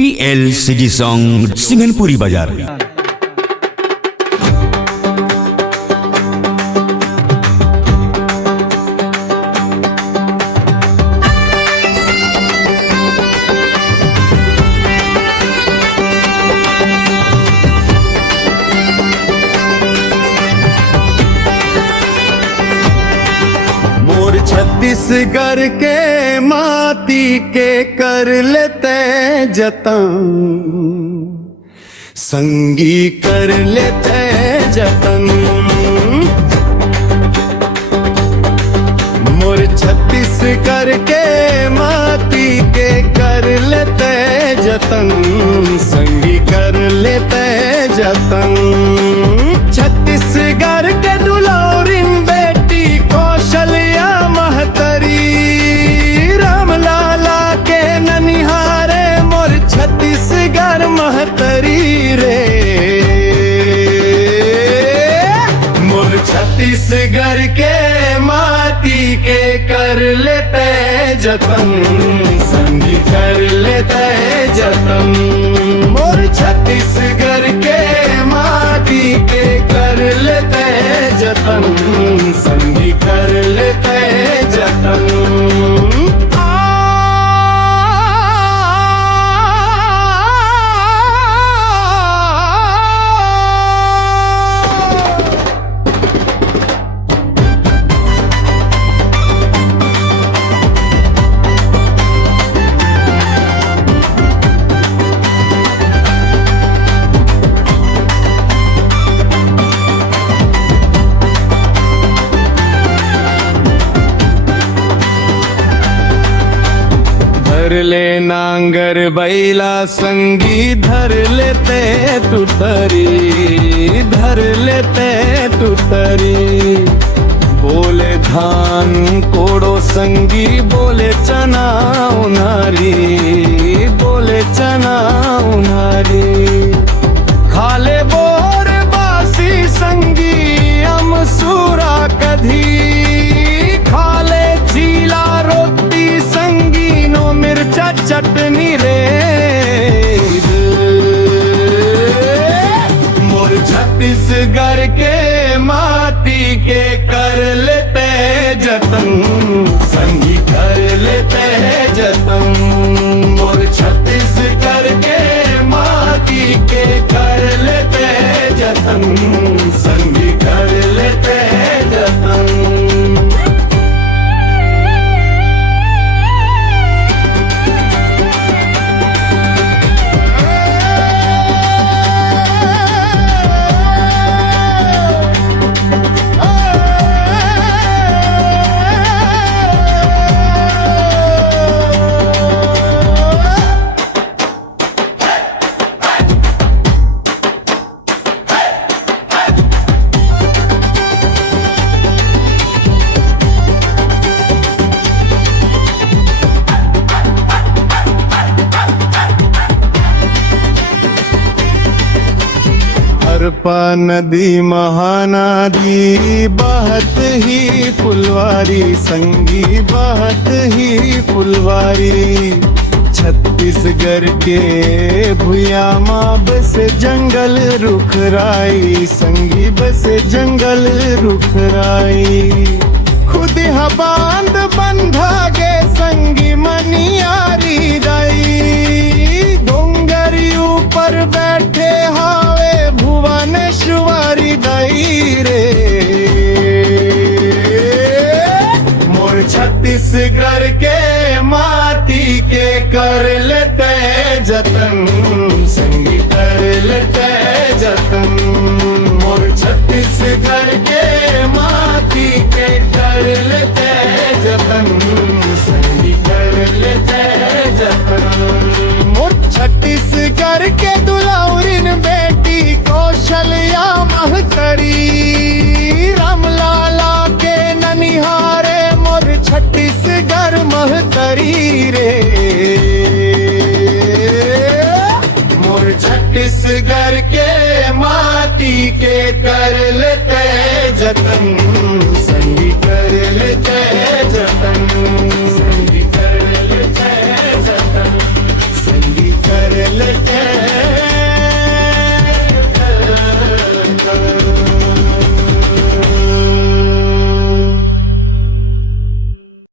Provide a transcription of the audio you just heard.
PLCG song Singhanpuri बाजार। छत्तीसगढ़ के माटी के कर लेते जतन, संगी कर लेते जतन। मोर छत्तीसगढ़ के माटी के कर लेते जतन, संगी कर लेते जतन। छत्तीसगढ़ के दुलौरिन बेटी कौशल्या महतरी, रामलाला के ननिहारे मोर छत्तीसगढ़ महतरी रे। मोर छत्तीसगढ़ के माटी के कर लेते जतन, संगी कर लेते जतन। मोर छत्तीसगढ़ के माटी के कर लेते जतन, संगी कर लेते जतन। धर ले नांगर बैला संगी धर लेते तुतरी, धर लेते तुतरी। बोले धान कोड़ो संगी बोले चना उनारी, बोले चना उनारी। खाले बोर बासी संगी अमसूरा कधी, खाले चीला रोटी संगी नो मिर्चा चटनी रे। मोर छत्तीसगढ़ के माटी के कर लेते जतन, संगी कर लेते जतन। मोर छत्तीसगढ़ के माटी के कर लेते जतन, संगी कर लेते जतन। हरपा नदी महानदी बहत ही फुलवारी, संगी बहत ही फुलवारी। छत्तीसगढ़ के भुया माँ बस जंगल रुखराई, संगी बस जंगल रुखराई। खुद बांध बंधा गे संगी मनियारी दाई, डोंगरी ऊपर बैठे हावे भुवनेश्वरी दाई रे। मोर छत्तीसगढ़ के माटी के कर लेते जतन, संगी कर लेते जतन। मोर छत्तीसगढ़ के माटी के कर लेते जतन, संगी कर लेते जतन। मोर छत्तीसगढ़ के दुलौरिन बेटी कौशल्या महतरी, रामलाला के ननिहारे मोर छत्तीसगढ़ महतरी रे। मोर छत्तीसगढ़ के माटी के कर लेते जतन, संगी कर लेते जतन, संगी कर लेते जतन, संगी कर लेते